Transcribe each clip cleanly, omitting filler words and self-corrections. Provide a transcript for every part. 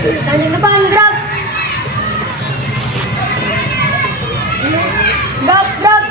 Tanya depan, gerak. Gerak, gerak.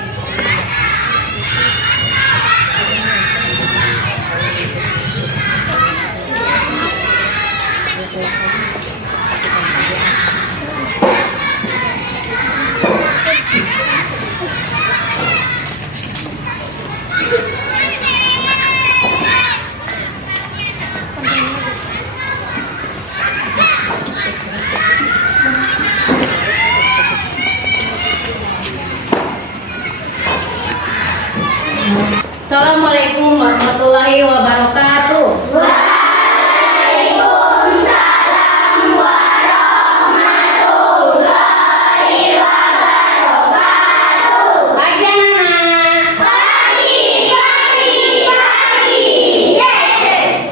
Assalamualaikum warahmatullahi wabarakatuh. Waalaikumsalam warahmatullahi wabarakatuh. Pagi anak-anak. Pagi. Yes.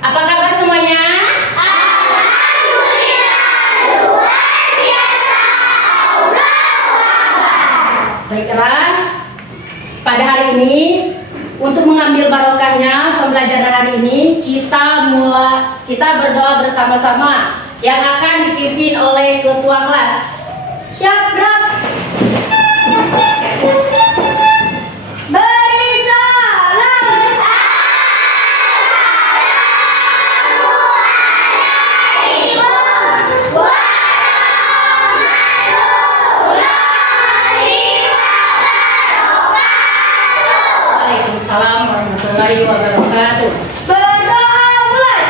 Apa kabar semuanya? Alhamdulillah luar biasa. Allahu Akbar. Baiklah. Pada hari ini, untuk mengambil barokahnya pembelajaran hari ini, kita berdoa bersama-sama yang akan dipimpin oleh ketua kelas. Siap, gerak. Beri salam. Assalamualaikum warahmatullahi wabarakatuh. Waalaikumsalam warahmatullahi wabarakatuh. Berdoa mulai.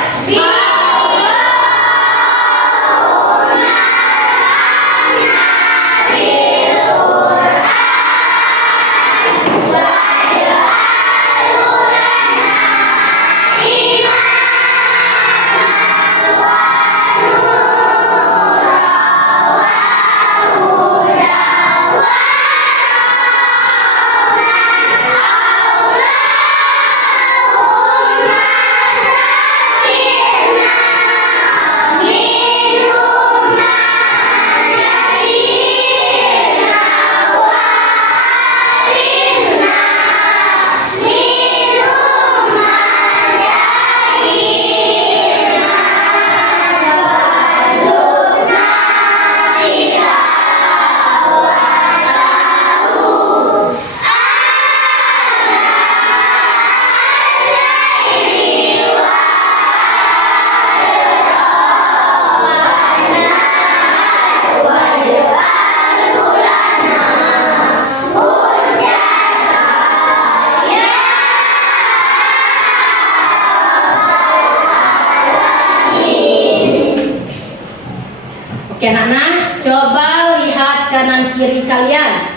Oke anak-anak, coba lihat kanan kiri kalian.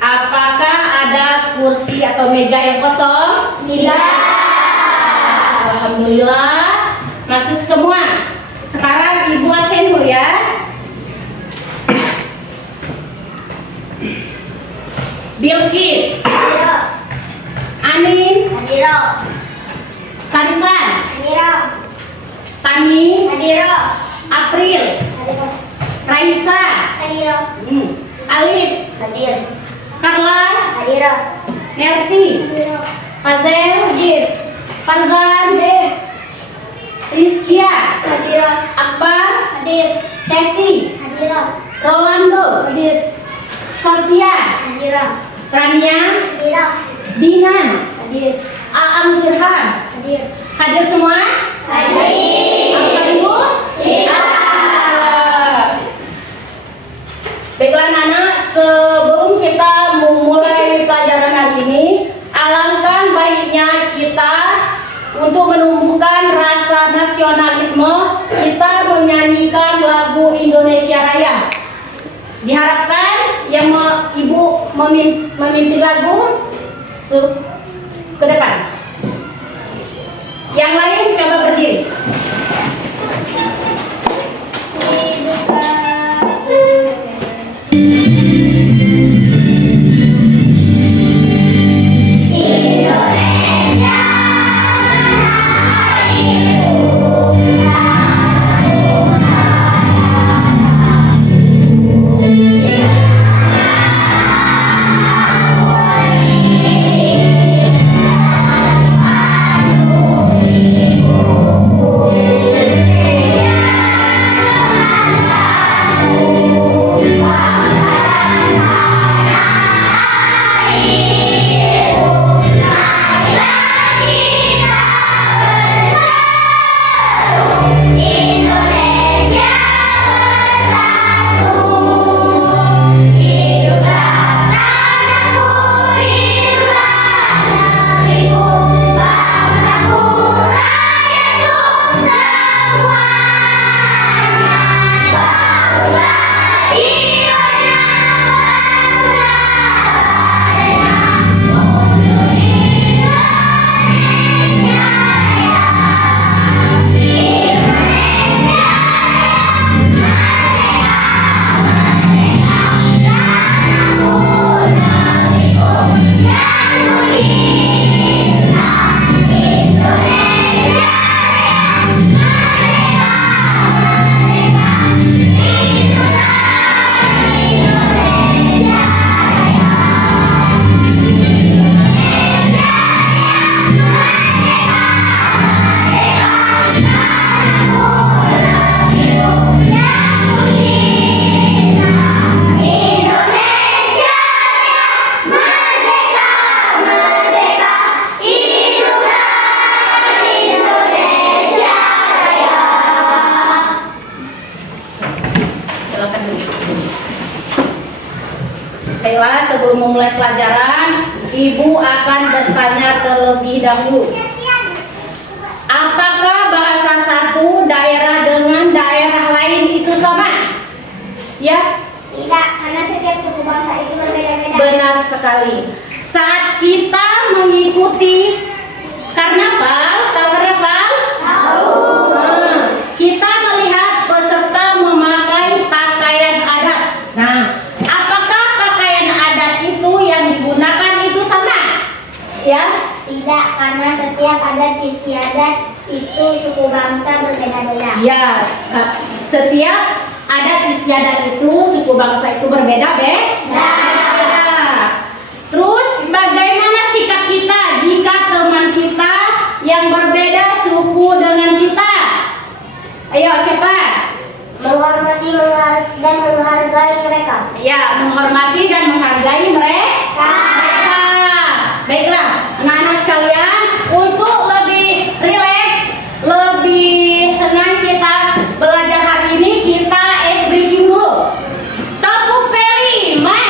Apakah ada kursi atau meja yang kosong? Tidak. Alhamdulillah, masuk semua. Sekarang ibu absen dulu ya. Bilkis, Anin, Hadiro. Sansan, Hadiro. Tami, Hadiro. April, Hadiro. Raisa, Hadiro. Alif, Hadir. Carla, Hadiro. Nerti, Hadiro. Fazel, Hadir. Farzan, Hadir. Rizkia, Hadiro. Akbar, Hadir. Teti, Hadiro. Rolando, Hadir. Sofia, Hadiro. Rania, Hadiro. Dinan, Hadir. Aam Dirham. Hadir. Hadir semua? Hadir. Apa ibu? Iya. Baiklah anak, sebelum kita memulai pelajaran hari ini, alangkah baiknya kita untuk menumbuhkan rasa nasionalisme, kita menyanyikan lagu Indonesia Raya. Diharapkan yang ibu memimpin lagu suruh ke depan. Yang lain coba berdiri. Baiklah, sebelum memulai pelajaran, Ibu akan bertanya terlebih dahulu. Apakah bahasa satu daerah dengan daerah lain itu sama? Ya? Tidak, karena setiap suku bangsa itu berbeda-beda. Benar sekali. Saat kita mengikuti karnaval, tahu karnaval? Tahu. Nah, kita melihat peserta memakai pakaian adat. Nah, apakah pakaian adat itu yang digunakan itu sama? Ya? Tidak, karena setiap adat istiadat itu suku bangsa berbeda-beda. Ya, setiap adat istiadat itu suku bangsa itu berbeda-beda. Terus bagaimana sikap kita jika teman kita yang berbeda suku dengan kita? Ayo siapa? Menghormati dan menghargai mereka. Ya, menghormati dan menghargai mereka. Baiklah, anak-anak sekalian, untuk lebih rileks, lebih senang kita belajar hari ini, kita ice breaking dulu. Topuk Peri, Mak.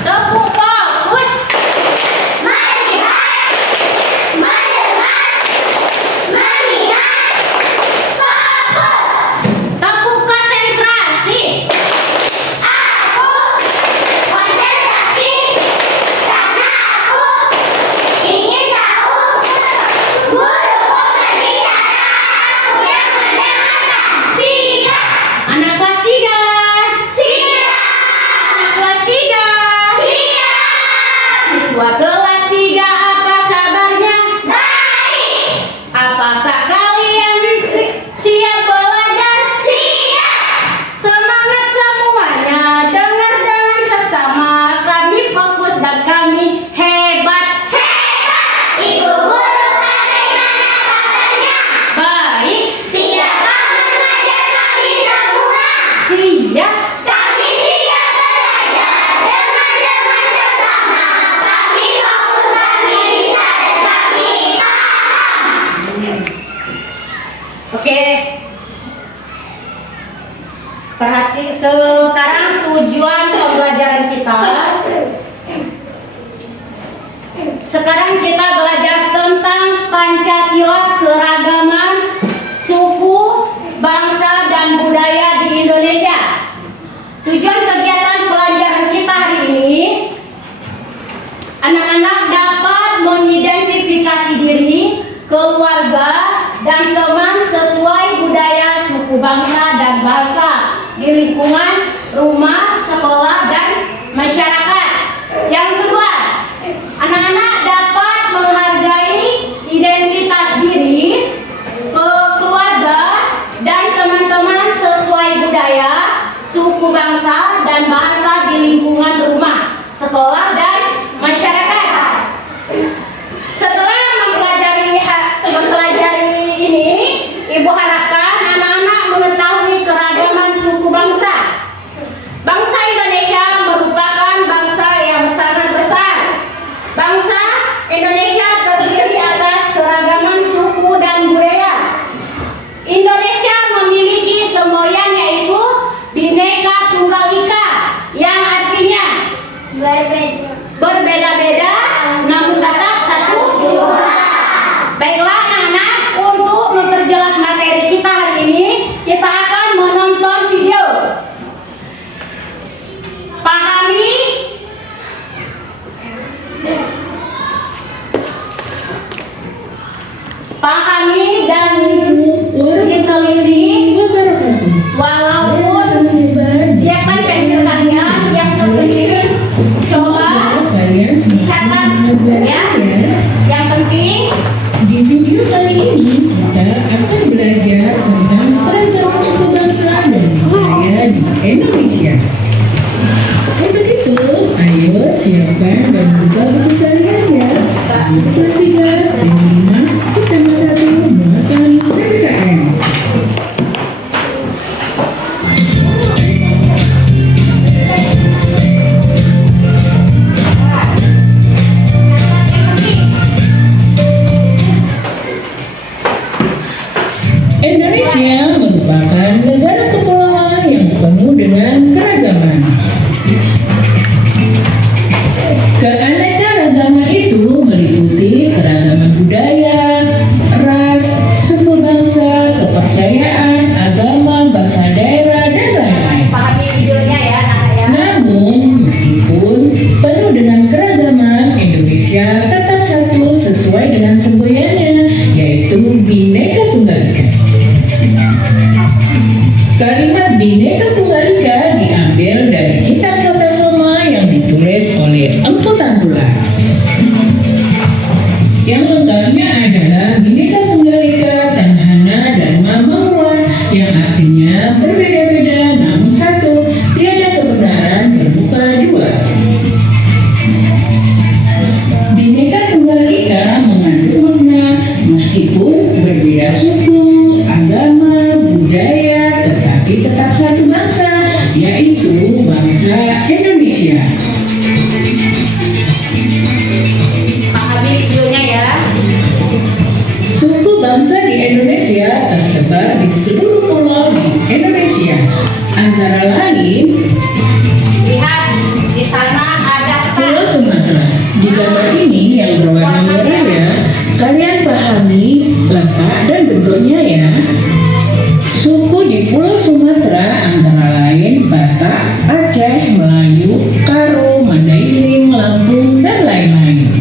Tepuk fokus. Tepuk konsentrasi. Anak kelas 3. Anak kelas 3. Siswa kelas 3, apa kabarnya? Apakah kalian siap belajar? Semangat semuanya, dengar dengan seksama. Kami fokus dan kami hebat. Ibu guru, bagaimana kabarnya? Baik, Siapa mengajar kami semua? siap. Kami siap belajar dengan sesama. Kami fokus, kami bisa, dan kami paham. Oke. Perhati sekarang tujuan pembelajaran kita. Sekarang kita belajar tentang Pancasila, keragaman suku, bangsa dan budaya di Indonesia. Tujuan kegiatan pelajaran kita hari ini, anak-anak dapat mengidentifikasi diri, keluarga, dan teman sesuai budaya suku bangsa dan bahasa di lingkungan rumah, sekolah, dan masyarakat. Yang kedua, anak-anak dapat menghargai identitas diri, keluarga, dan teman-teman sesuai budaya suku bangsa dan bahasa di lingkungan rumah, sekolah, dan masyarakat. Setelah mempelajari ini, Ibu harapkan anak-anak mengetahui keragaman suku bangsa. Bangsa Indonesia merupakan bangsa yang sangat besar. Bangsa Indonesia terdiri atas keragaman suku dan budaya. Indonesia memiliki semboyan yaitu Bhinneka Tunggal Ika, yang artinya berbeda-beda namun tetap satu. Baiklah anak-anak, untuk memperjelas materi kita hari ini, kita akan menonton video. Pahami dan diteliti, walaupun siapkan pensil kalian yang terpilih, coba dicatat ya. Yang penting Di video kali ini kita akan belajar tentang keragaman suku bangsa dan budaya di Indonesia. Untuk itu, ayo siapkan dan buka buku kalian ya. Di kelas 3 dan 5 tema 1 muatan PPKN. meskipun penuh dengan keragaman, Indonesia tetap satu sesuai dengan semboyannya, yaitu Bhinneka Tunggal Ika. Kalimat Bhinneka Tunggal Ika diambil dari kitab Sota Soma yang ditulis oleh Empu Tangkular. Yang lengkapnya adalah Bhinneka Tunggal Ika, Tanhana Dharma Mahua, yang artinya berbeda-beda namun satu, tiada kebenaran bermuka dua. Bhinneka Tunggal Ika mengandung makna meskipun berbeda suku, agama, budaya, tetapi tetap satu bangsa, yaitu bangsa Indonesia. Pahami videonya ya. Suku bangsa di Indonesia tersebar di seluruh pulau di Indonesia. Antara lain, Lihat di sana ada Pulau peta. Sumatera. Di gambar ini yang berwarna merah ya, kalian pahami letak dan bentuknya ya. Suku di Pulau Sumatera antara lain Batak, Aceh, Melayu, Karo, Mandailing, Lampung, dan lain-lain.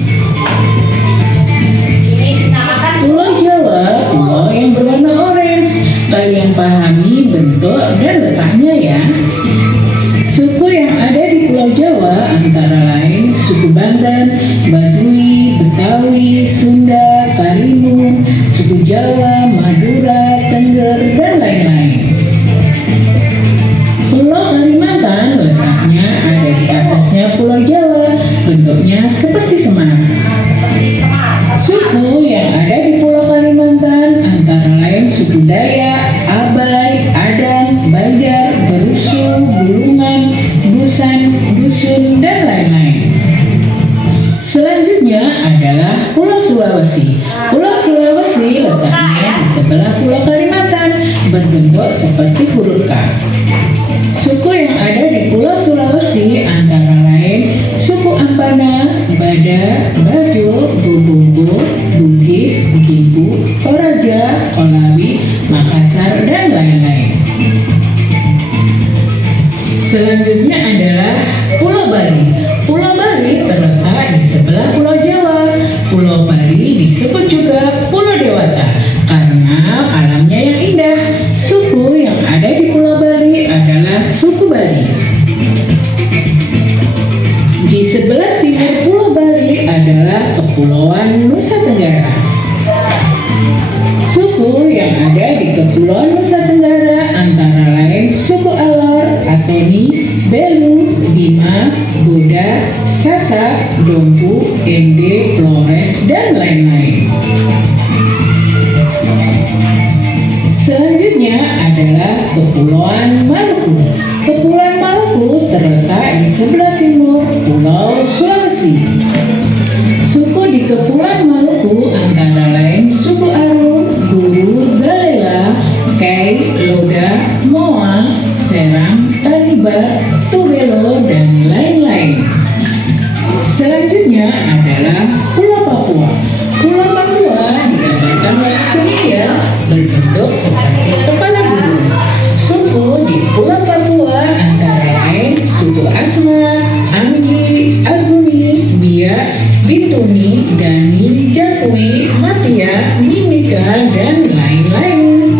Ini dinamakan Pulau Jawa, pulau yang berwarna orange. Kalian pahami bentuk dan letaknya ya. Suku yang ada di Pulau Jawa antara lain suku Banten, Baduy, Betawi, Sunda, Karimun, suku Jawa, Madura, Tengger, dan lain-lain. Pulau Kalimantan letaknya ada di atasnya Pulau Jawa, bentuknya seperti semar. seperti semar. Suku yang ada di Pulau Kalimantan antara lain suku Dayak, Abai, Adan, Banjar, Berusu, Bulungan, Busan, Dusun, dan lain-lain. Selanjutnya adalah Pulau Sulawesi. Pulau Sulawesi letaknya di sebelah Pulau Kalimantan, berbentuk seperti huruf K. Suku yang ada di Pulau Sulawesi antara lain suku Ampana, Bada, Bajo, Bobombo, Bugis, Gibu, Toraja, Olawi, Makassar, dan lain-lain. Selanjutnya adalah Pulau Bali. Pulau Bali terletak di sebelah Pulau Jawa. Pulau Bali disebut juga Pulau Dewata karena alamnya yang indah. Suku yang ada di Pulau Bali adalah suku Bali. Di sebelah timur Pulau Bali adalah Kepulauan Nusa Tenggara. Suku yang ada di Kepulauan Nusa Tenggara antara lain suku Alor, Atoni, Belu, Bima, Boda, Sasak, Dompu, Ende, Flores, dan lain-lain. Selanjutnya adalah Kepulauan Maluku. Kepulauan Maluku terletak di sebelah timur Pulau Sulawesi. Suku di Kepulauan Maluku antara lain suku Aru, Guru, Galela, Kai, Loda, Moa, Serang, Taliba, Tubelo, dan lain-lain. Selanjutnya adalah Pulau Papua. Pulau Papua digambarkan waktu dia berbentuk seperti kepala burung. Suku di Pulau Papua antara lain suku Asma, Anggi, Arguni, Biak, Bintuni, Dani, Jakui, Matia, Mimika, dan lain-lain.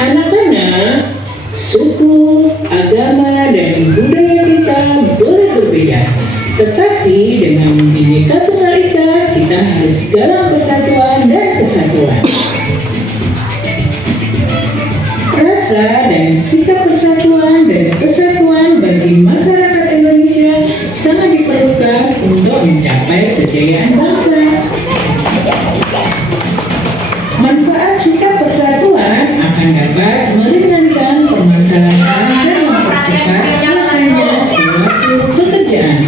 Anak-anak, suku, agama, dan budaya kita boleh berbeda. Tetapi dengan Bhinneka Tunggal Ika, kita harus dalam persatuan dan kesatuan. Rasa dan sikap persatuan dan kesatuan bagi masyarakat Indonesia sangat diperlukan untuk mencapai kejayaan bangsa. Manfaat sikap persatuan akan dapat meringankan permasalahan dan mempercepat selesainya suatu pekerjaan.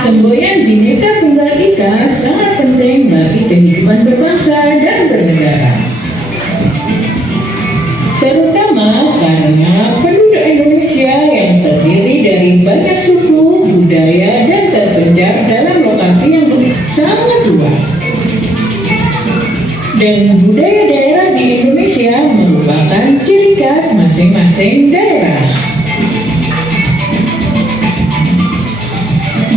Semboyan Bhinneka Tunggal Ika sangat penting bagi kehidupan berbangsa dan bernegara. Terutama karena penduduk Indonesia yang terdiri dari banyak suku, budaya, dan terpencar dalam lokasi yang sangat luas. Dan budaya daerah di Indonesia merupakan ciri khas masing-masing daerah.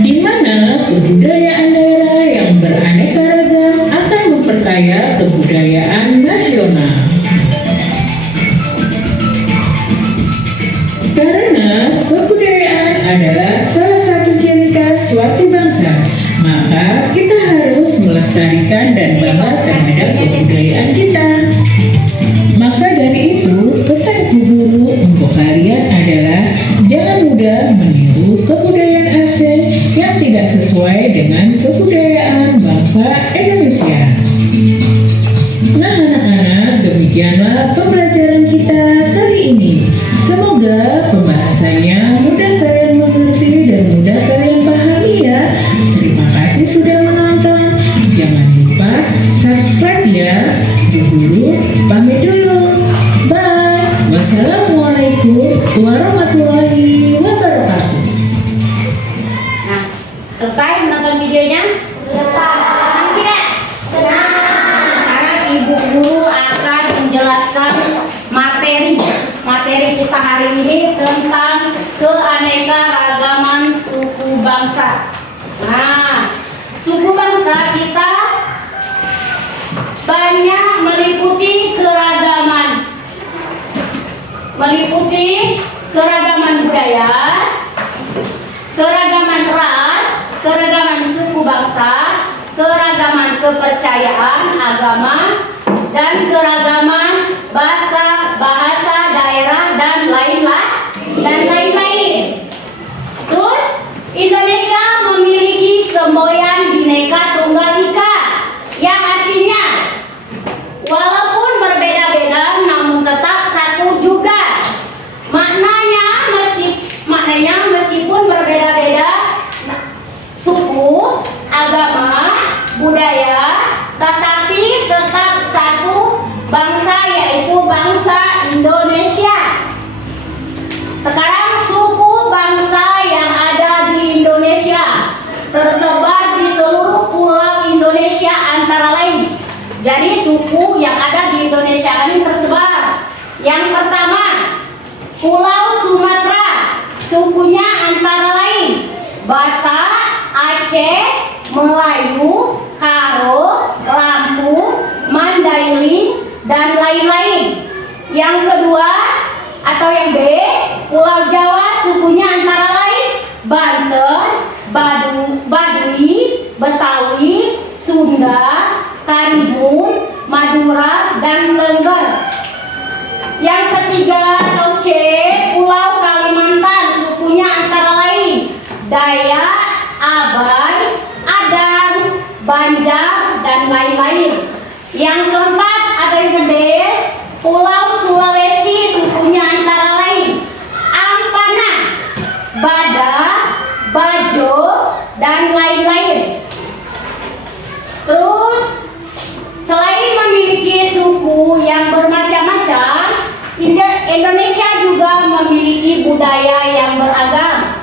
Di mana kebudayaan daerah yang beraneka ragam akan memperkaya kebudayaan nasional. Karena kebudayaan adalah salah satu ciri khas suatu bangsa, maka kita harus melestarikan dan bangga terhadap kebudayaan kita. Maka dari itu, pesan Bu Guru untuk kalian adalah jangan mudah meniru kebudayaan asing yang tidak sesuai dengan kebudayaan bangsa Indonesia. Nah anak-anak, demikianlah pembelajaran kita kali ini. Semoga pembahasannya mudah kalian mengerti dan mudah kalian pahami ya. Terima kasih sudah menonton. Jangan lupa subscribe ya. Bu Guru pamit dulu. Bye. Wassalamualaikum warahmatullahi wabarakatuh. Nah, selesai menonton videonya? Senang tidak? Senang. Sekarang Ibu Guru akan menjelaskan materi kita hari ini tentang keanekaragaman suku bangsa. Nah, suku bangsa kita banyak meliputi keragaman budaya, keragaman ras, keragaman suku bangsa, keragaman kepercayaan agama, dan keragaman bahasa daerah dan lain-lain. Terus Indonesia memiliki semboyan Bhinneka Tunggal Ika yang artinya walaupun berbeda-beda namun tetap satu juga. Maknanya meskipun berbeda-beda suku, agama, budaya, tetapi tetap satu bangsa, yaitu bangsa Indonesia. Sekarang suku bangsa yang ada di Indonesia tersebar di seluruh pulau Indonesia antara lain. Jadi suku yang ada di Indonesia ini tersebar. Yang pertama, Pulau Sumatera. Sukunya antara lain Batak, Aceh, Melayu, Karo, Lampung, Mandailing, dan lain-lain. Yang kedua atau yang B, Pulau Jawa, sukunya antara lain Banten, Baduy, Betawi, Sunda, Karimun, Madura, dan Tengger. Yang ketiga atau C, Pulau Kalimantan, sukunya antara lain Dayak, Abai, Adang, Banjar, dan lain-lain. Yang keempat atau yang D, Pulau Sulawesi, sukunya antara lain Ampana, Badak, Bajo, dan lain-lain. Terus selain memiliki suku yang bermacam-macam, Indonesia juga memiliki budaya yang beragam.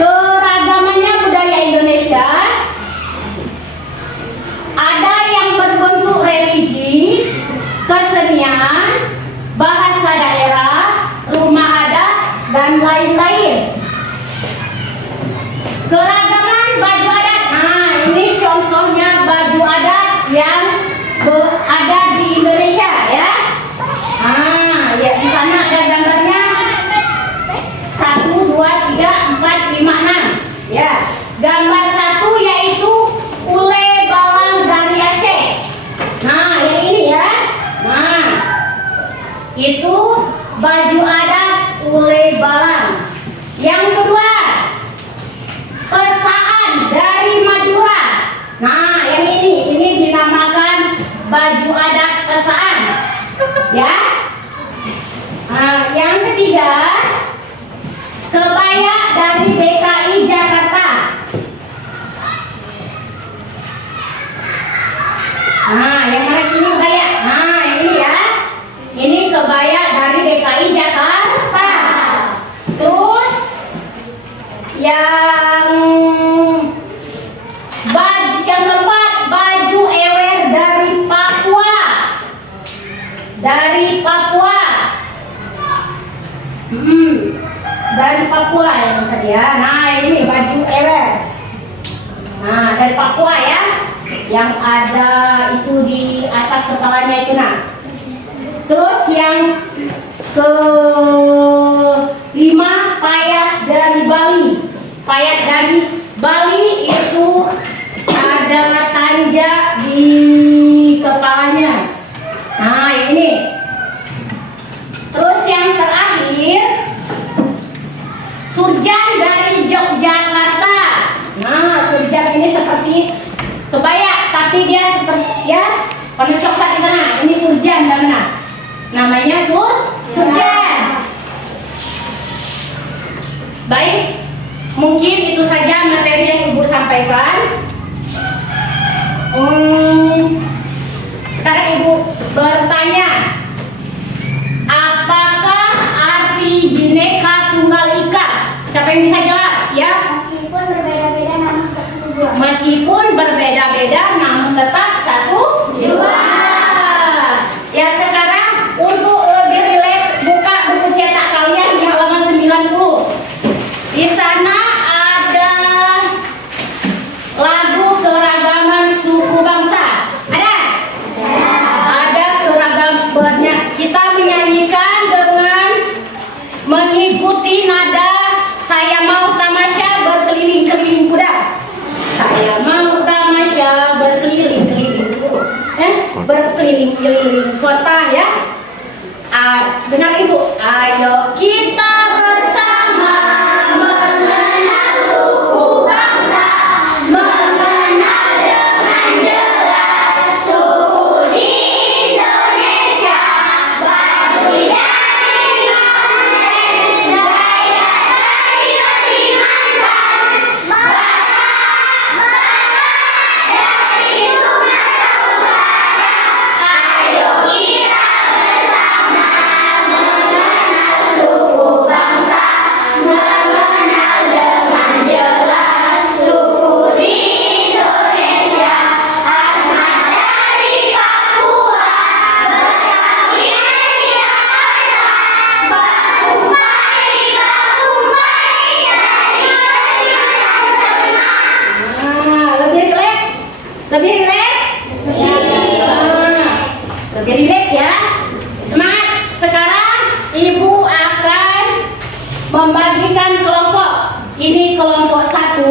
Keragamannya budaya Indonesia ada yang berbentuk religi, kesenian, bahasa daerah, rumah adat, dan lain-lain. Keragaman baju adat. Nah, ini contohnya baju adat yang ada di Indonesia. baju adat pesaan. Ya. Nah, yang ketiga, kebaya dari DKI Jakarta. Nah, yang mana ini kebaya? Nah, yang ini ya. Ini kebaya dari DKI Jakarta. Terus yang baju yang keempat, baju ewer dari Papua. Dari Papua. Dari Papua yang tadi ya. Nah, ini baju ewer. Nah, dari Papua ya. Yang ada itu di atas kepalanya itu nah. Terus yang kelima, payas dari Bali. Payas dari Bali itu ada tanja di kepalanya. Nah, ini. Terus yang terakhir, surjan dari Yogyakarta. Nah, surjan ini seperti kebaya, tapi dia seperti ya warna coklat di tengah. Ini surjan namanya. Namanya surjan. Baik, mungkin itu saja materi yang Ibu sampaikan. Sekarang Ibu bertanya, apakah arti Bhinneka Tunggal Ika? Siapa yang bisa jawab? Ya. Meskipun berbeda-beda namun tetap satu jua. Meskipun berbeda-beda namun tetap satu jua. Ya, sekarang untuk lebih rileks, buka buku cetak kalian di halaman 90. Di sana ada lagu keragaman suku bangsa. Ada? Ada keragamannya. Kita menyanyikan dengan mengikuti nada saya mau tamasya berkeliling-keliling kuda. Saya mau tamasya berkeliling-keliling kuda. Berkeliling-keliling kota ya. Dengar Ibu. Ayo kita bersama mengenal suku bangsa, mengenal dengan jelas suku di Indonesia. Baduy dari Banten, Dayak dari Kalimantan, Batak dari Sumatera Utara. Ayo kita bersama mengenal suku bangsa, mengenal dengan jelas suku di Indonesia. Asal dari Papua, Betawi dari Jakarta, Bakumpai dari Kalimantan. Lebih rileks? Lebih rileks? Lebih rileks ya. Semangat. Sekarang Ibu akan membagikan kelompok. Ini kelompok 1,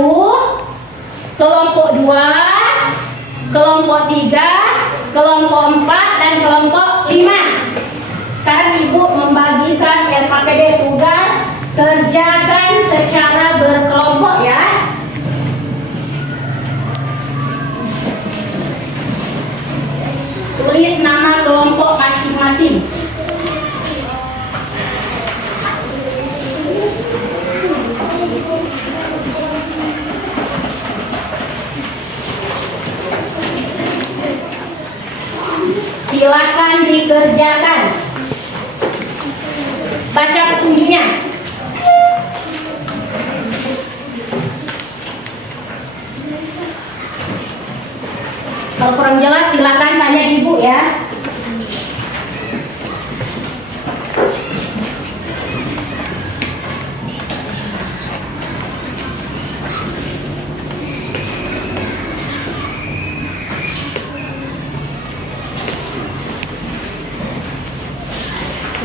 kelompok 2, kelompok 3, kelompok 4, dan kelompok 5. Sekarang Ibu membagikan RKPD tugas, kerjakan secara berkelompok ya. Tulis nama kelompok masing-masing. Silakan dikerjakan. Baca petunjuknya. Kalau kurang jelas silakan tanya Ibu ya.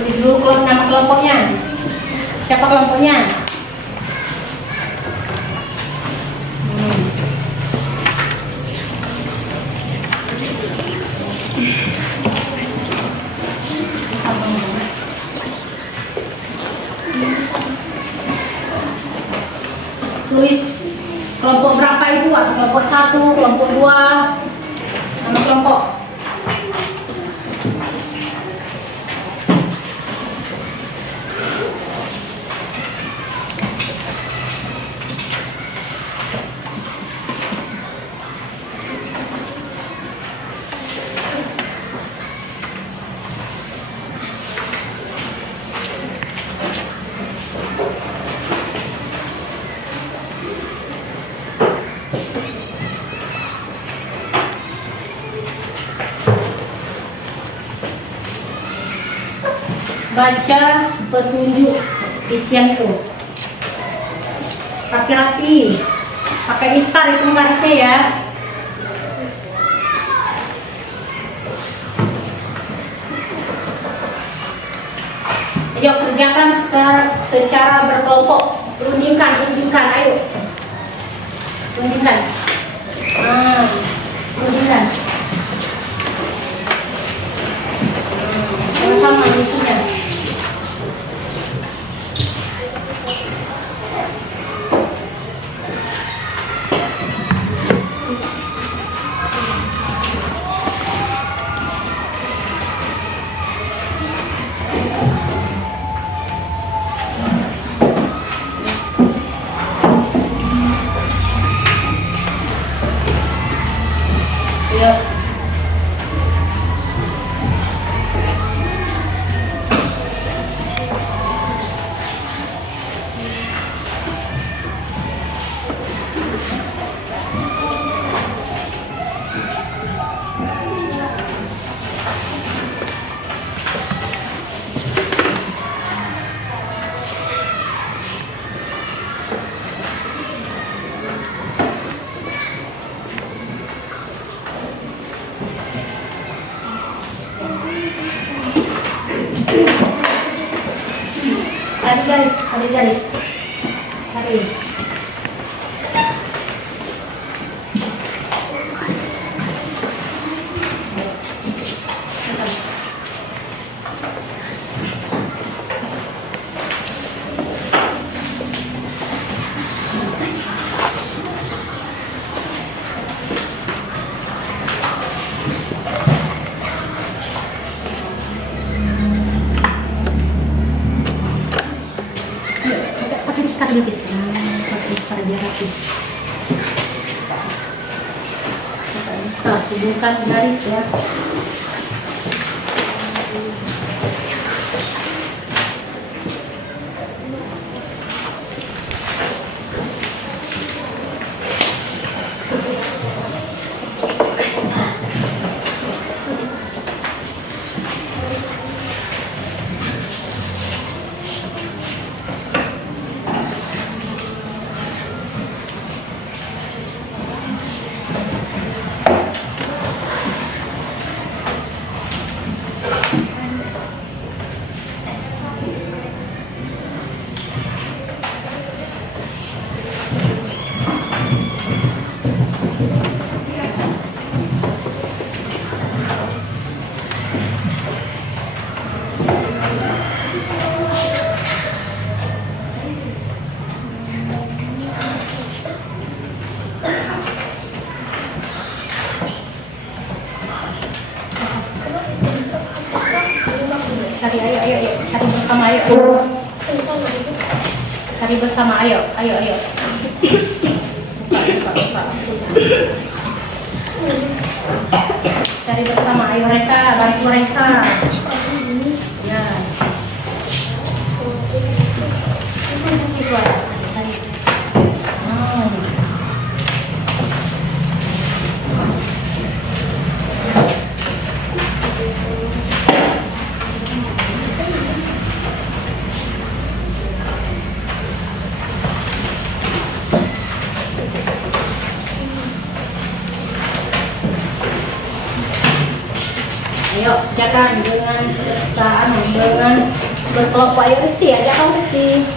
Tulis dulu nama kelompoknya. Siapa kelompoknya? Tulis kelompok berapa itu, atau kelompok 1, kelompok 2, nama kelompok. baca petunjuk isian itu. Rapi-rapi. Pakai instar itu garisnya ya. Ayo kerjakan secara berkelompok. Rundingkan, ayo. Rundingkan. Rundingkan. Sama isinya. Yuk. Ada garis. Tarik. Pakai instar lukis. Pakai instar biar rapi. Pakai instar, hubungkan garis ya. Cari, ayo. Cari bersama, ayo. Cari bersama, ayo. Buka. Cari bersama, ayo Raisa, bantu Raisa. Ya. Itu ada. Cari. Ayo, jaga dengan dengan berkelompok. Ayo mesti, aja mesti.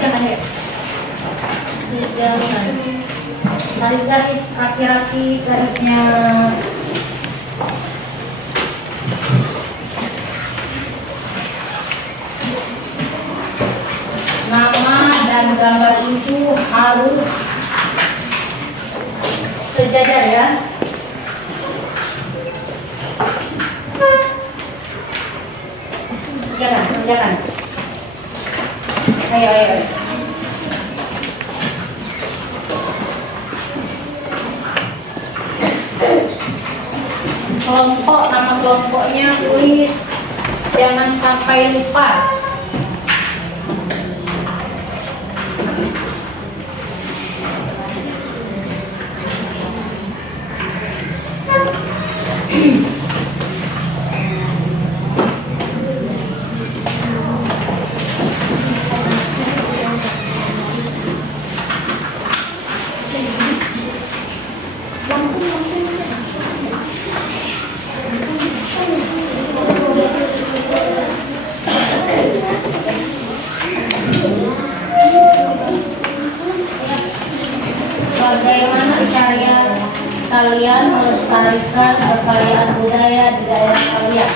Jangan ya. Jangan. Tarik garis raki-raki garisnya. Nama dan gambar itu harus sejajar ya. Jangan. Ayo. Kelompok, nama kelompoknya tulis, jangan sampai lupa. Bagaimana cara kalian melestarikan kekayaan budaya di daerah kalian?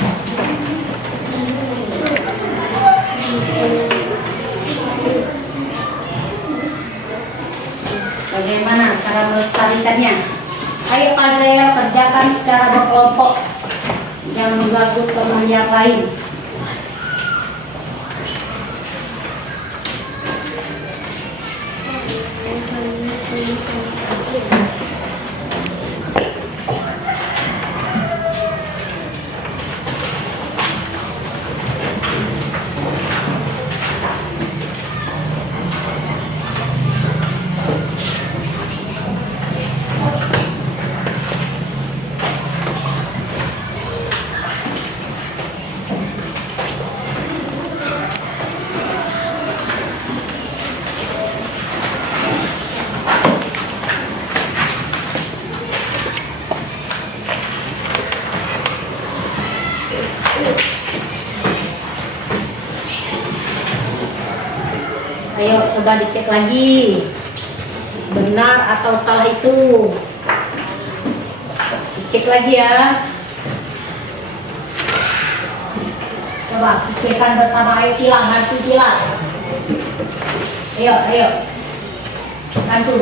Bagaimana cara melestarikannya? Ayo kalian kerjakan secara berkelompok, jangan mengganggu teman yang lain. Ayo coba dicek lagi, benar atau salah itu. Dicek lagi ya. Coba pikirkan bersama. Ayo Tilang, bantu Tilang. Ayo. Bantu.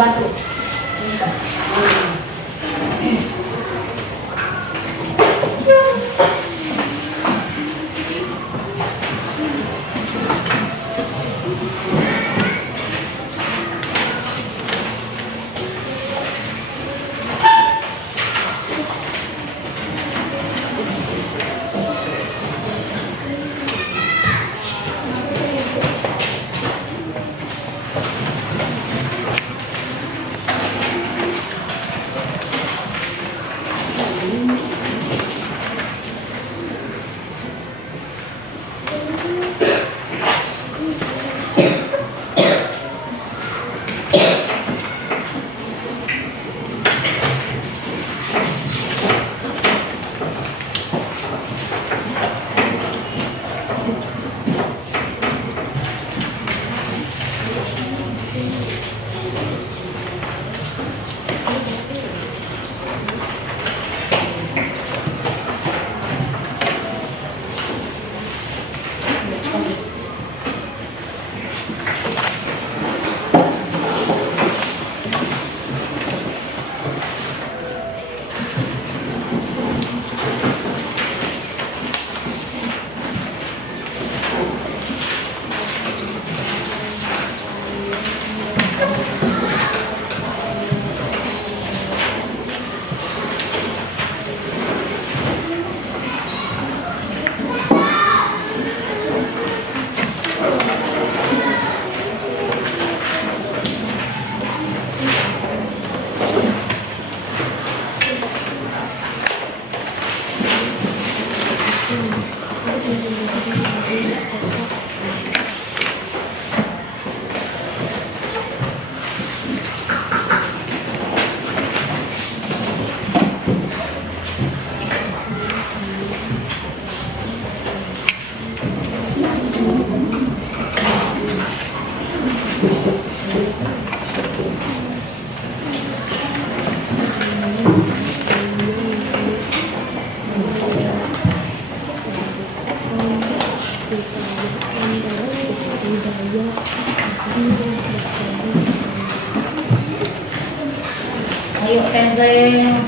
Ayo tendeng.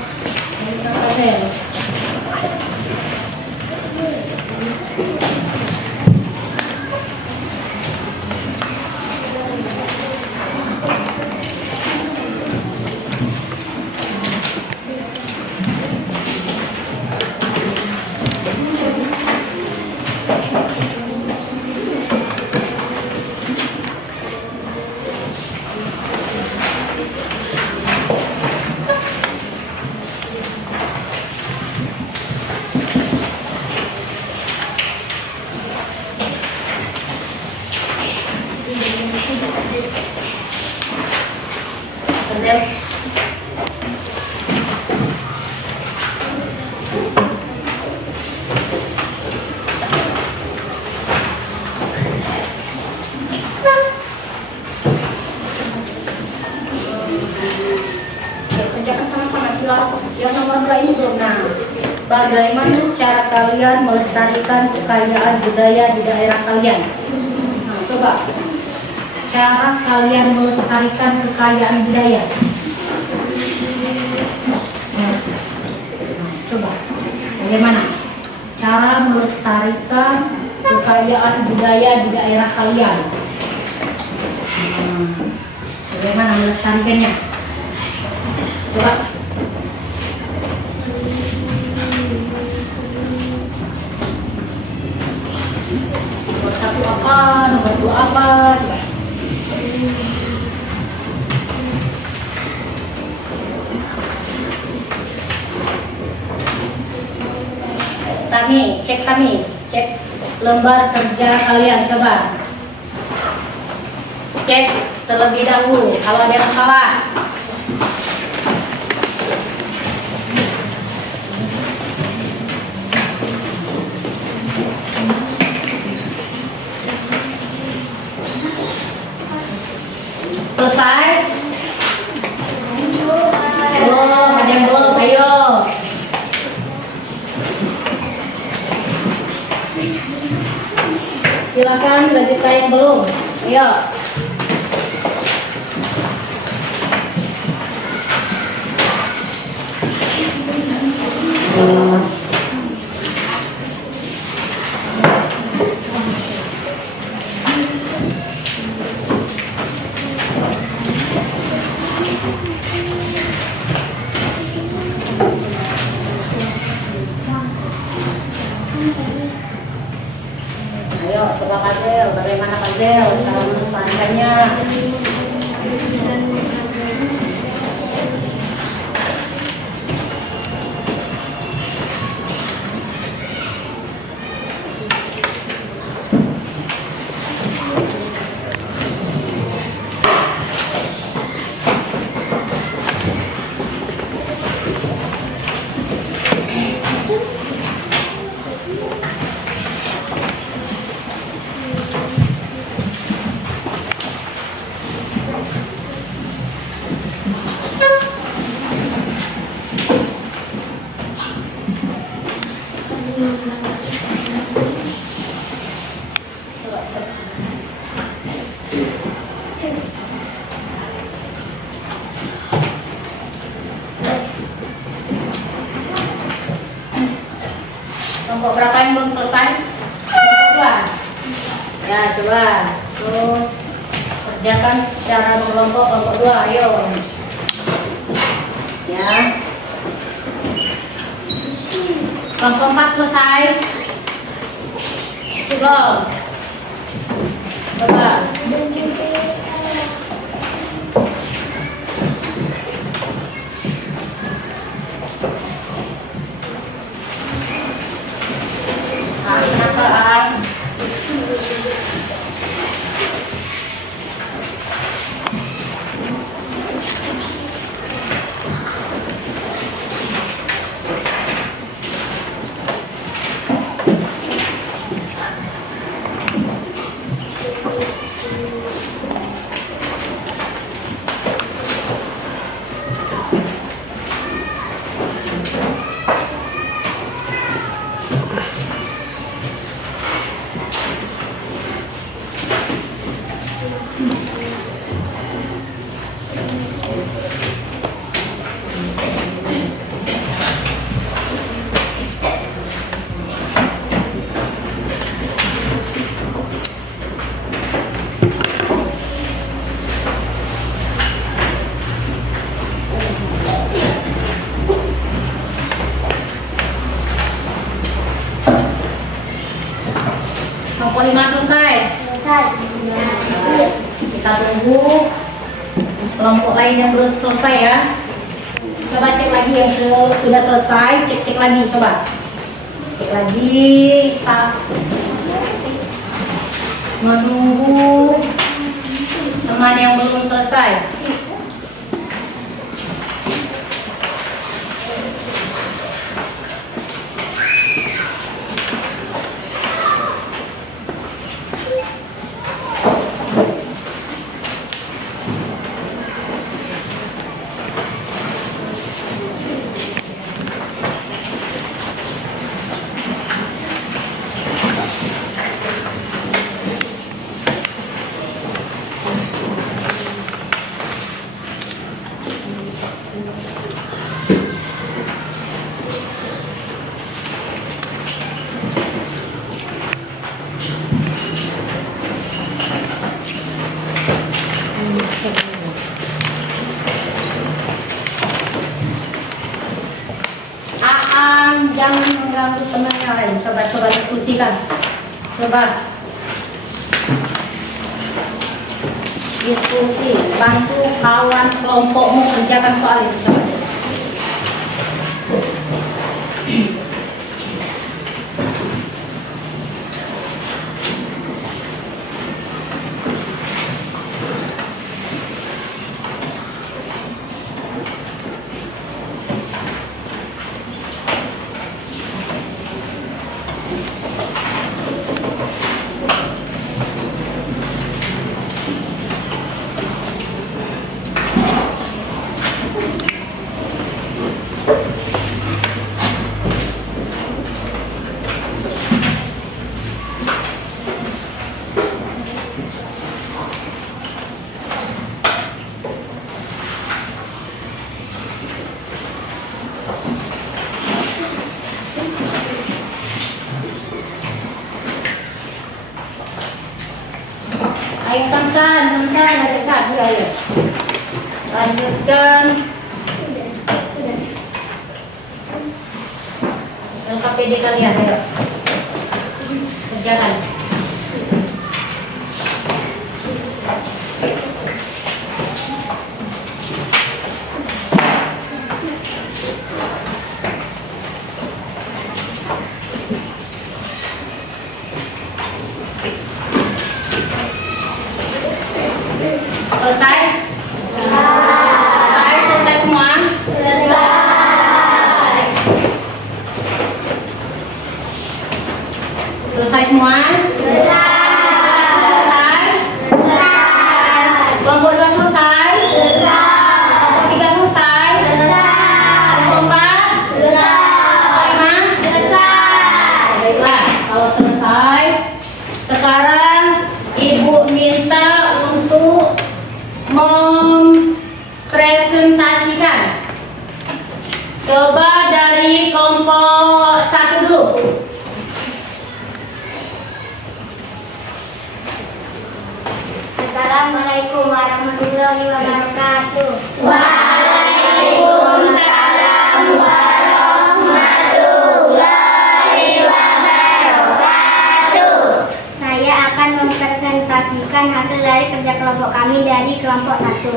Tendeng. Kerjakan sama-sama sila. Yang nomor 2 ini belum. Nah, bagaimana cara kalian melestarikan kekayaan budaya di daerah kalian? Nah, coba. Cara kalian melestarikan kekayaan budaya. Nah, coba. Bagaimana? Cara melestarikan kekayaan budaya di daerah kalian. Nah, bagaimana melestarikannya? Coba. Nomor 1 apa? Nomor 2 apa? Coba. Cek lembar kerja kalian, coba. Cek terlebih dahulu kalau ada yang salah. Selesai? Belum, ada yang belum, ayo. Silakan lanjutkan yang belum. Ayo. Ayo, coba Kadel, bagaimana Kadel cara melestarikannya? Kelompok berapa yang belum selesai? Kelompok 2. Ya, coba. Terus kerjakan secara berkelompok kelompok 2. Ayo. Ya. Kelompok 4 selesai. Belum. Coba. Kenapa Kelompok 5 selesai. Selesai. Kita tunggu kelompok lain yang belum selesai ya. Coba cek lagi yang sudah selesai, cek lagi coba. Cek lagi, menunggu teman yang belum selesai. Jangan mengganggu teman yang lain. Coba diskusikan. Coba diskusi, bantu kawan kelompokmu kerjakan soal itu. Coba. Ayo Samsan, ada dekat dia ya. Lanjutkan. LKPD kalian ya. Kerjakan. Selesai? Selesai semua? Selesai semua? Selesai? Kelompok 2 selesai? Kelompok 3 selesai? Kelompok 4? Kelompok 5? Baiklah, kalau selesai, sekarang Ibu minta untuk mempresentasikan. Coba dari kelompok 1 dulu. Assalamualaikum warahmatullahi wabarakatuh. Waalaikumsalam warahmatullahi wabarakatuh. Saya akan mempresentasikan hasil dari kerja kelompok kami dari kelompok 1.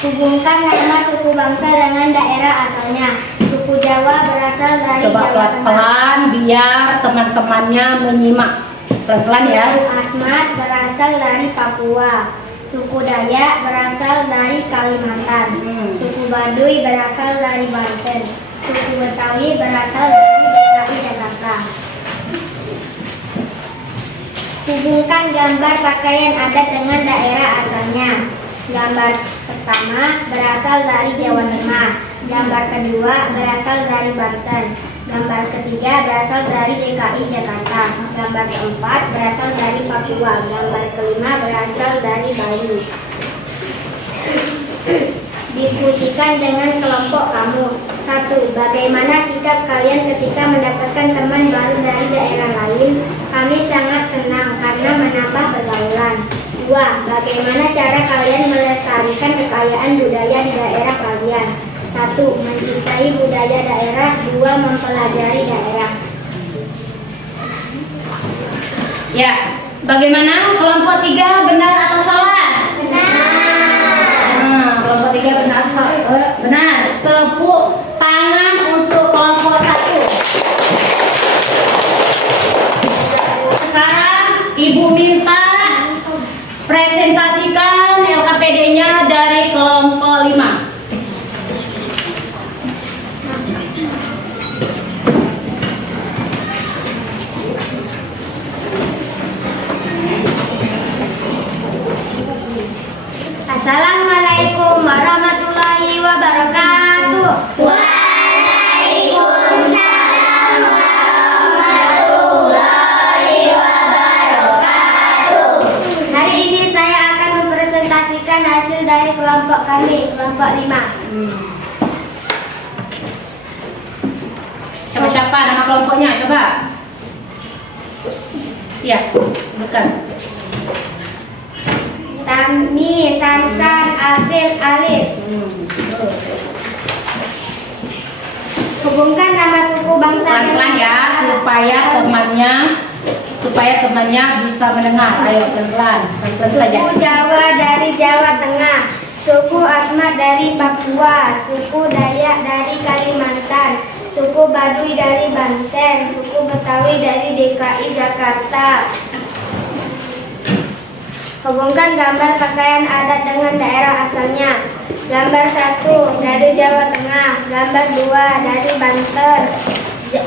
Hubungkan nama suku bangsa dengan daerah asalnya. Suku Jawa berasal dari Coba Jawa Tengah. pelan-pelan biar teman-temannya menyimak. Pelan-pelan ya. Suku Asmat berasal dari Papua. Suku Dayak berasal dari Kalimantan. Suku Baduy berasal dari Banten. Suku Betawi berasal dari DKI Jakarta. Hubungkan gambar pakaian adat dengan daerah asalnya. Gambar pertama berasal dari Jawa Tengah. Gambar kedua berasal dari Banten. Gambar ketiga berasal dari DKI Jakarta. Gambar keempat berasal dari Papua. Gambar kelima berasal dari Bali. Diskusikan dengan kelompok kamu. 1. Bagaimana sikap kalian ketika mendapatkan teman baru dari daerah lain? Kami sangat senang karena menambah pergaulan. 2. Bagaimana cara kalian melestarikan kekayaan budaya di daerah kalian? 1. Mencintai budaya daerah. 2. Mempelajari daerah. Ya, bagaimana kelompok 3 benar atau salah? Nah, kelompok 3 benar atau salah? Benar. Tepuk tangan untuk kelompok 1. Sekarang Ibu minta presentasikan LKPD-nya dari kelompok 5. Assalamualaikum warahmatullahi wabarakatuh. Waalaikumsalam warahmatullahi wabarakatuh. Hari ini saya akan mempresentasikan hasil dari kelompok kami, kelompok 5. Siapa-siapa nama kelompoknya? Coba. Iya, bukan. Tami, Sansan, April, Alif. Hubungkan nama suku bangsa Pelan-pelan ya, supaya temannya bisa mendengar. Ayo pelan-pelan saja. Suku Jawa dari Jawa Tengah, suku Asmat dari Papua, suku Dayak dari Kalimantan, suku Baduy dari Banten, suku Betawi dari DKI Jakarta. Hubungkan gambar pakaian adat dengan daerah asalnya. Gambar 1 dari Jawa Tengah, gambar 2 dari Banten,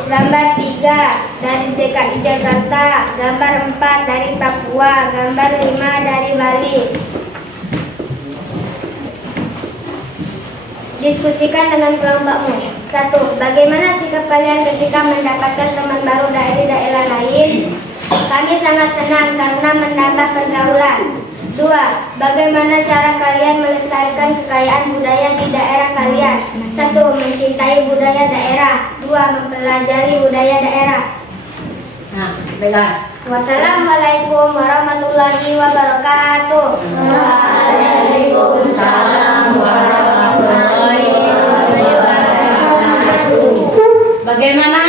gambar 3 dari DKI Jakarta, gambar 4 dari Papua, gambar 5 dari Bali. Diskusikan dengan kelompokmu. 1. Bagaimana sikap kalian ketika mendapatkan teman baru dari daerah lain? Kami sangat senang karena menambah pergaulan. 2. Bagaimana cara kalian melestarikan kekayaan budaya di daerah kalian? 1. Mencintai budaya daerah. 2. Mempelajari budaya daerah. Nah, pegang. Wassalamualaikum warahmatullahi wabarakatuh. Waalaikumsalam warahmatullahi wabarakatuh. Bagaimana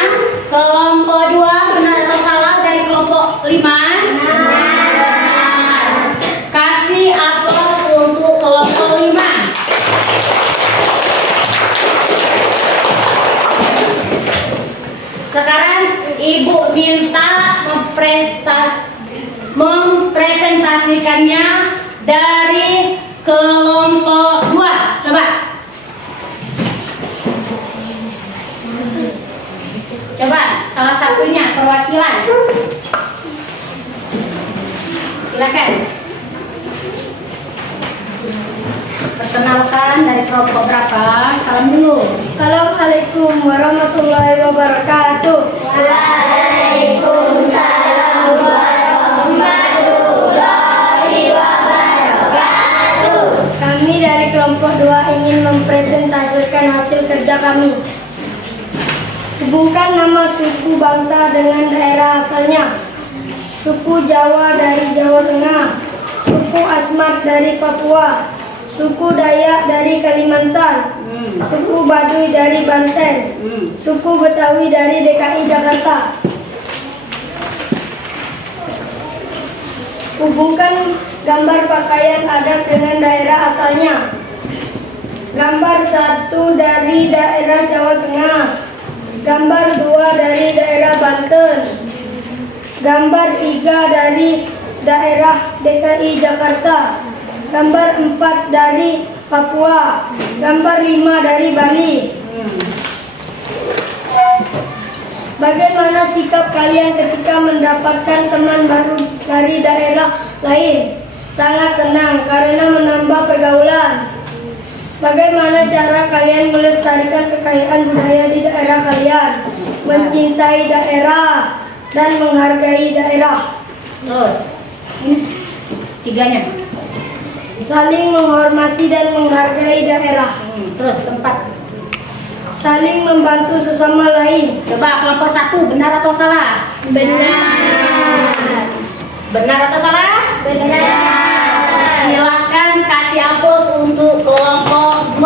kelompok 2 benar atau salah dari kelompok 5? Kasih aplaus untuk kelompok 5. Sekarang Ibu minta mempresentasikannya dari kelompok 2. Coba. Coba salah satunya perwakilan. Silakan. Perkenalkan dari kelompok berapa? Salam dulu. Assalamualaikum warahmatullahi wabarakatuh. Waalaikumsalam warahmatullahi wabarakatuh. Kami dari kelompok 2 ingin mempresentasikan hasil kerja kami. Hubungkan nama suku bangsa dengan daerah asalnya. Suku Jawa dari Jawa Tengah, suku Asmat dari Papua, suku Dayak dari Kalimantan, suku Baduy dari Banten, suku Betawi dari DKI Jakarta. Hubungkan gambar pakaian adat dengan daerah asalnya. Gambar 1 dari daerah Jawa Tengah, gambar 2 dari daerah Banten, gambar 3 dari daerah DKI Jakarta, gambar 4 dari Papua, gambar 5 dari Bali. Bagaimana sikap kalian ketika mendapatkan teman baru dari daerah lain? Sangat senang karena menambah pergaulan. Bagaimana cara kalian melestarikan kekayaan budaya di daerah kalian? Mencintai daerah dan menghargai daerah. Terus. Ini tiganya. Saling menghormati dan menghargai daerah. Terus keempat. Saling membantu sesama lain. Coba kelompok 1 benar atau salah? Benar. Benar atau salah? Benar. Silakan kasih aplaus untuk kelompok 2.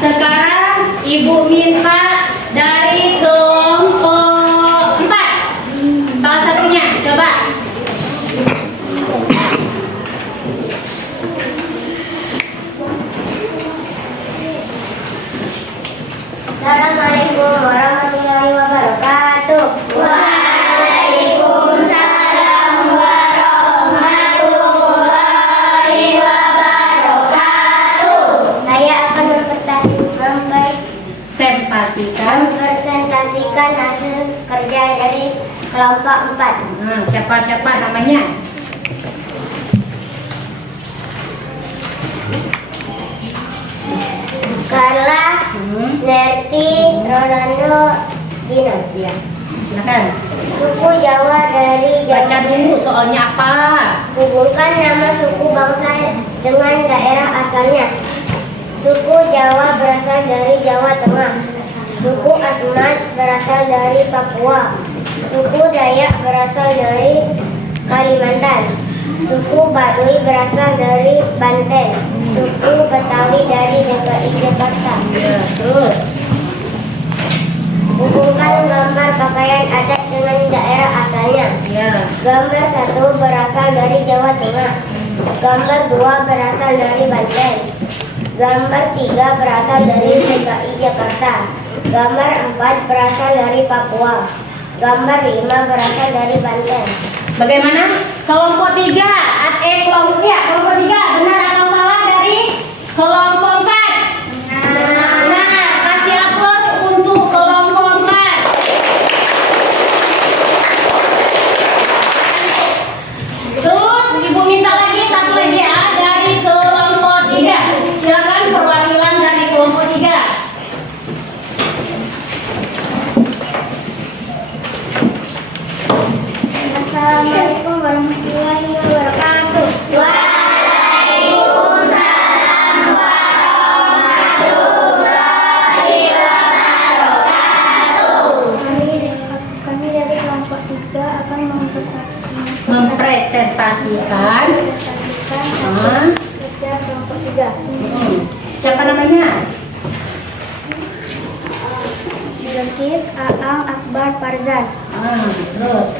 Sekarang Ibu minta dari kelompok Assalamualaikum warahmatullahi wabarakatuh. Waalaikumsalam warahmatullahi wabarakatuh. Saya akan mempresentasikan hasil kerja dari kelompok 4. Siapa namanya? Carla, Nerti, Rolando, Dino. Ya, silakan. Suku Jawa dari Baca Jawa. dulu soalnya apa? Hubungkan nama suku bangsa dengan daerah asalnya. Suku Jawa berasal dari Jawa Tengah. Suku Asmat berasal dari Papua. Suku Dayak berasal dari Kalimantan. Suku Baduy berasal dari Banten. Suku Betawi dari DKI Jakarta. Ya, terus. Hubungkan gambar pakaian adat dengan daerah asalnya. Ya. Gambar 1 berasal dari Jawa Tengah. Gambar 2 berasal dari Banten. Gambar 3 berasal dari DKI Jakarta. Gambar 4 berasal dari Papua. Gambar 5 berasal dari Banten. Bagaimana? Kelompok 3, kelompok 3 benar atau salah dari kelompok 4? Benar. Kasih aplaus untuk kelompok 4. Terus Ibu minta lagi satu lagi ya dari kelompok 3. Silakan perwakilan dari kelompok 3. Assalamualaikum warahmatullahi wabarakatuh. Waalaikumsalam warahmatullahi wabarakatuh. Kami dari kelompok 3 akan Mempresentasikan kerja kelompok 3. siapa namanya? Bilqis, Aang, Akbar, Farzan. Terus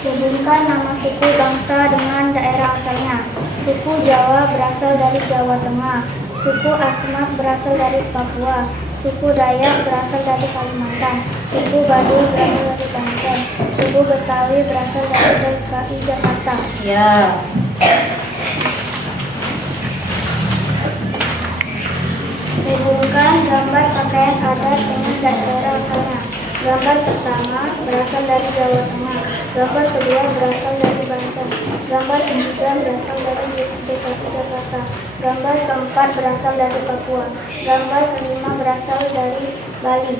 Hubungkan nama suku bangsa dengan daerah asalnya. Suku Jawa berasal dari Jawa Tengah. Suku Asmat berasal dari Papua. Suku Dayak berasal dari Kalimantan. Suku Baduy berasal dari Banten. Suku Betawi berasal dari DKI Jakarta. ya. Hubungkan gambar pakaian adat dengan daerah asalnya. Gambar pertama berasal dari Jawa Tengah. Gambar kedua berasal dari Banten. Gambar ketiga berasal dari DKI Jakarta. Gambar keempat berasal dari Papua. Gambar kelima berasal dari Bali.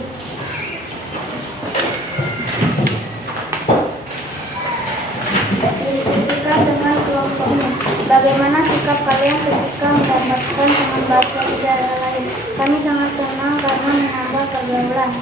Diskusikan dengan kelompok ini. Bagaimana sikap kalian ketika mendapatkan teman baru dari daerah lain? Kami sangat senang karena menambah pergaulan.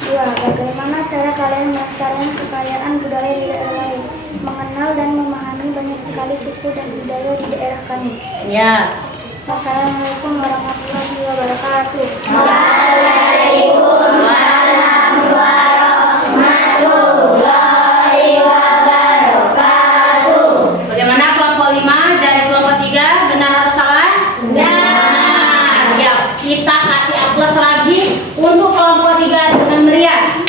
2. Bagaimana cara kalian melestarikan kekayaan budaya di daerah lain? Mengenal dan memahami banyak sekali suku dan budaya di daerah kami. Ya. Wassalamualaikum warahmatullahi wabarakatuh. Waalaikumsalam warahmatullahi wabarakatuh. Bagaimana kelompok 5 dari kelompok 3? Benar atau salah? Benar. Ya, kita kasih aplaus lagi untuk kelompok 3 dengan meriah.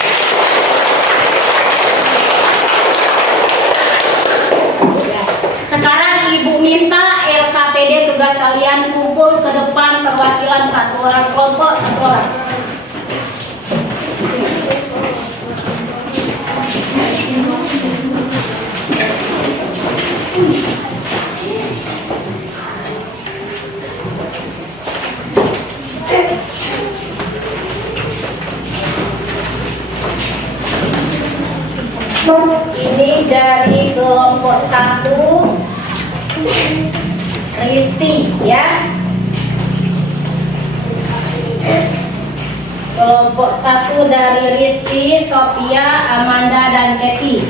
Ya. Sekarang Ibu minta LKPD tugas kalian kumpul ke depan perwakilan satu orang kelompok, satu orang. Ini dari kelompok 1 Risti ya. Kelompok 1 dari Risti, Sophia, Amanda dan Betty.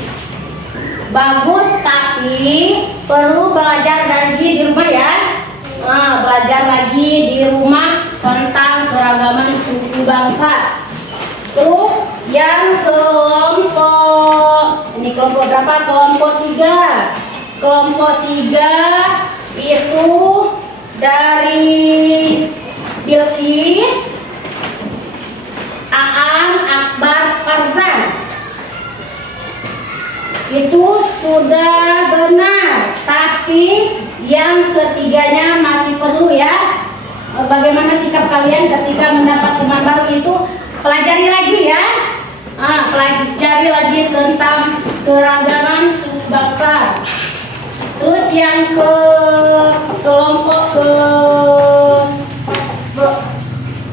Bagus, tapi perlu belajar lagi di rumah ya. Belajar lagi di rumah tentang keragaman suku bangsa. Terus yang kelompok ini kelompok berapa? Kelompok 3. Kelompok 3 itu dari Bilqis, Tapi yang ketiganya masih perlu ya. Bagaimana sikap kalian ketika mendapat teman baru itu? Pelajari lagi ya. Pelajari lagi tentang keragaman suku bangsa. Terus yang kelompok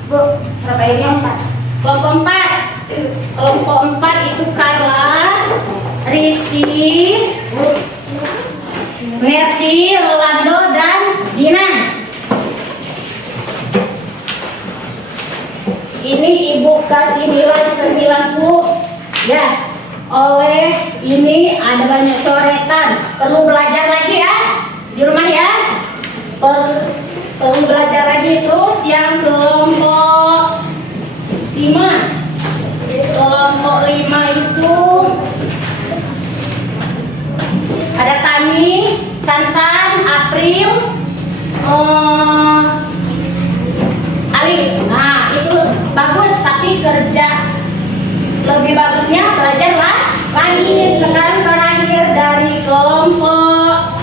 berapa ini? Kelompok 4. Kelompok 4 itu Carla, Rizky, Merti, Rolando, dan Dina. Ini ibu kasih nilai 90 ya. Oleh ini ada banyak coretan, perlu belajar lagi ya di rumah ya. Perlu belajar lagi. Terus yang kelompok 5. Kelompok 5 itu ada Tami, Sansan, April, Ali. Nah itu bagus, tapi kerja lebih bagusnya belajarlah lagi. Sekarang terakhir dari kelompok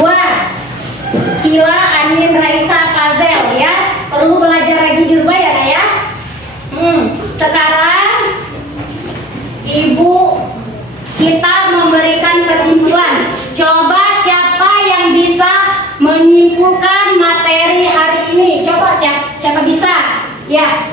2, Kila, Anin, Raisa, Pazel ya. Perlu belajar lagi di rumah ya Nak ya. Sekarang Ibu kita memberikan kesimpulan. Coba siapa yang bisa menyimpulkan materi hari ini? Coba siapa bisa? Ya.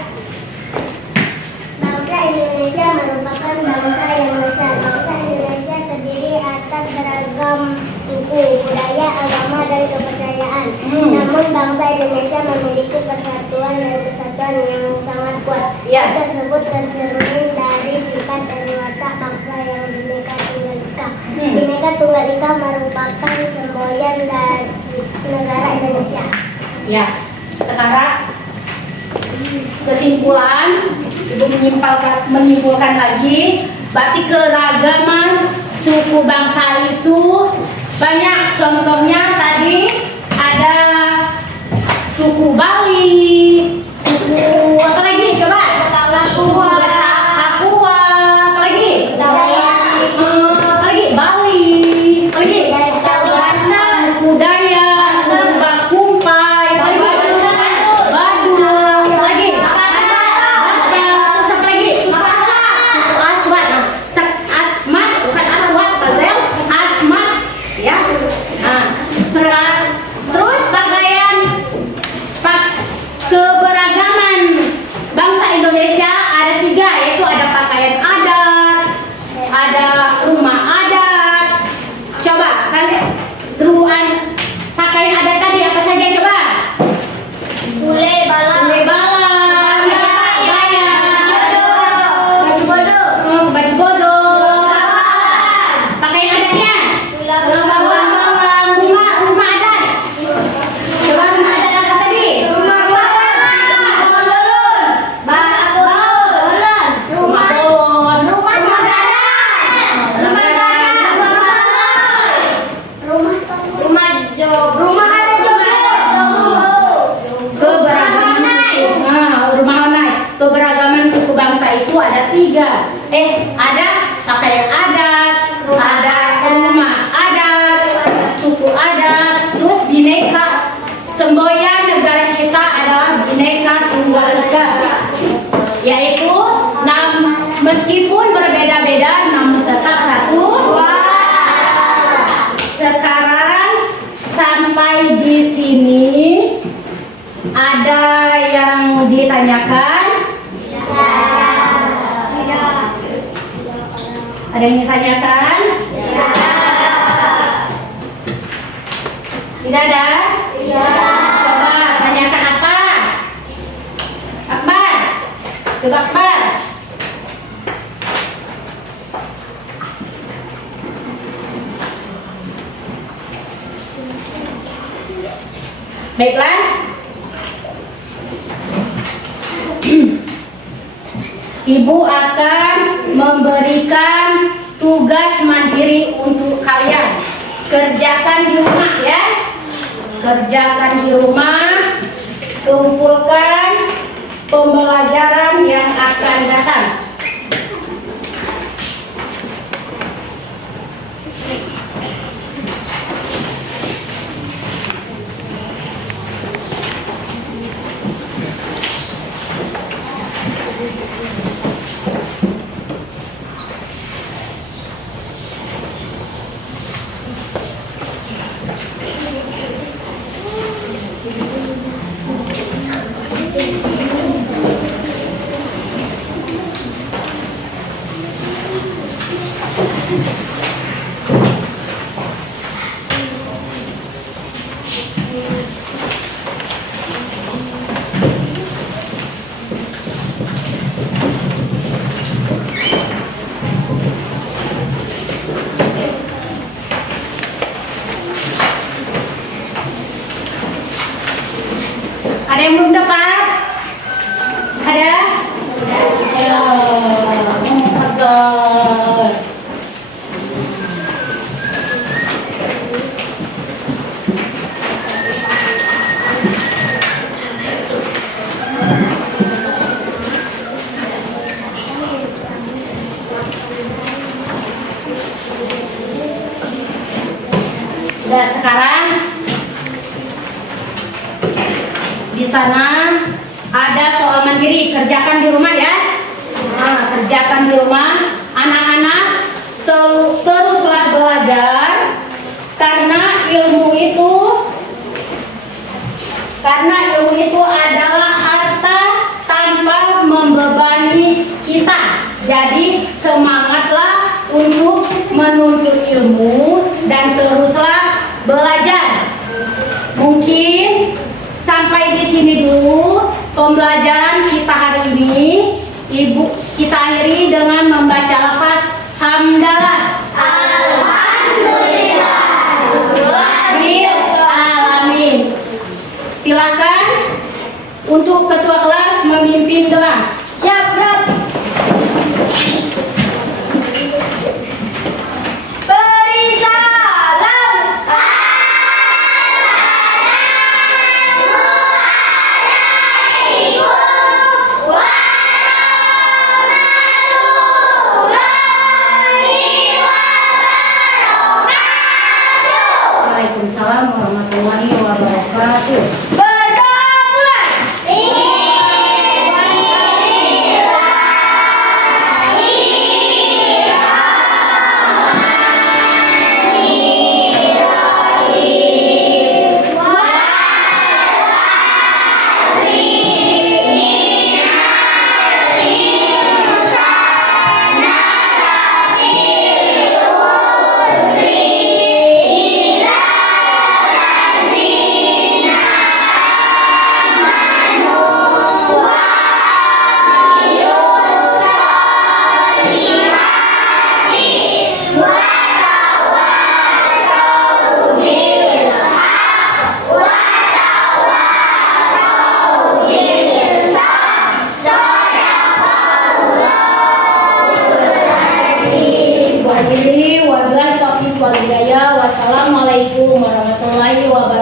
Bangsa Indonesia merupakan bangsa yang besar. Bangsa Indonesia terdiri atas beragam suku, budaya, agama, dan kepercayaan. Namun bangsa Indonesia memiliki persatuan dan kesatuan yang sangat kuat. Ya. Hal tersebut tercermin dari sifat dan watak bangsa yang Bhinneka Tunggal Ika. Bhinneka Tunggal Ika merupakan semboyan dari negara Indonesia. Ya. Sekarang kesimpulan, Ibu menyimpulkan lagi, berarti keragaman suku bangsa itu banyak. Contohnya tadi ada suku Bali, suku apa lagi? Coba. Suku Papua, apa lagi? Apa lagi? Bali, apa lagi? Suku Dayak, suku Bakumpai, apa lagi? Badung, apa lagi? Terus apa lagi? Suku Aswat. Asmat, bukan Aswat, Pazel. Asmat, ya. Nah, sekarang terus pakaian keberagaman bangsa Indonesia ada 3, yaitu ada pakaian adat, ada rumah adat. Coba kalian pakaian adat tadi apa saja coba? Bule balang, baju bodoh, pakaian adatnya, rumah adat. Coba rumah adat apa tadi? Rumah bolon, keberagaman suku bangsa itu ada 3. Ada pakaian adat, ada rumah adat, suku adat, terus Bhinneka. Semboyan negara kita adalah Bhinneka Tunggal Ika, yaitu meskipun berbeda-beda namun tetap satu. Sekarang sampai di sini ada yang ditanyakan? Ada yang ditanyakan? Tidak ada? Coba tanyakan apa? Akbar. Coba Akbar. Baiklah. Ibu akan memberikan tugas mandiri untuk kalian. Kerjakan di rumah ya. Kerjakan di rumah. Kumpulkan pembelajaran yang akan datang. Nah, sekarang di sana ada soal mandiri, kerjakan di rumah ya. Nah, kerjakan di rumah, anak-anak teruslah belajar karena ilmu itu adalah harta tanpa membebani kita. Jadi semangatlah untuk menuntut ilmu dan teruslah belajar. Mungkin sampai di sini dulu pembelajaran kita hari ini. Ibu, kita akhiri dengan membaca lafaz hamdalah. Alhamdulillah. Rabbil alamin. Silakan untuk ketua kelas memimpin doa. Siap, Bro. Beri salam. Waalaikumsalam warahmatullahi wabarakatuh. Bergabung. Wabillahi taufiq wal hidayah. Wassalamualaikum warahmatullahi wabarakatuh.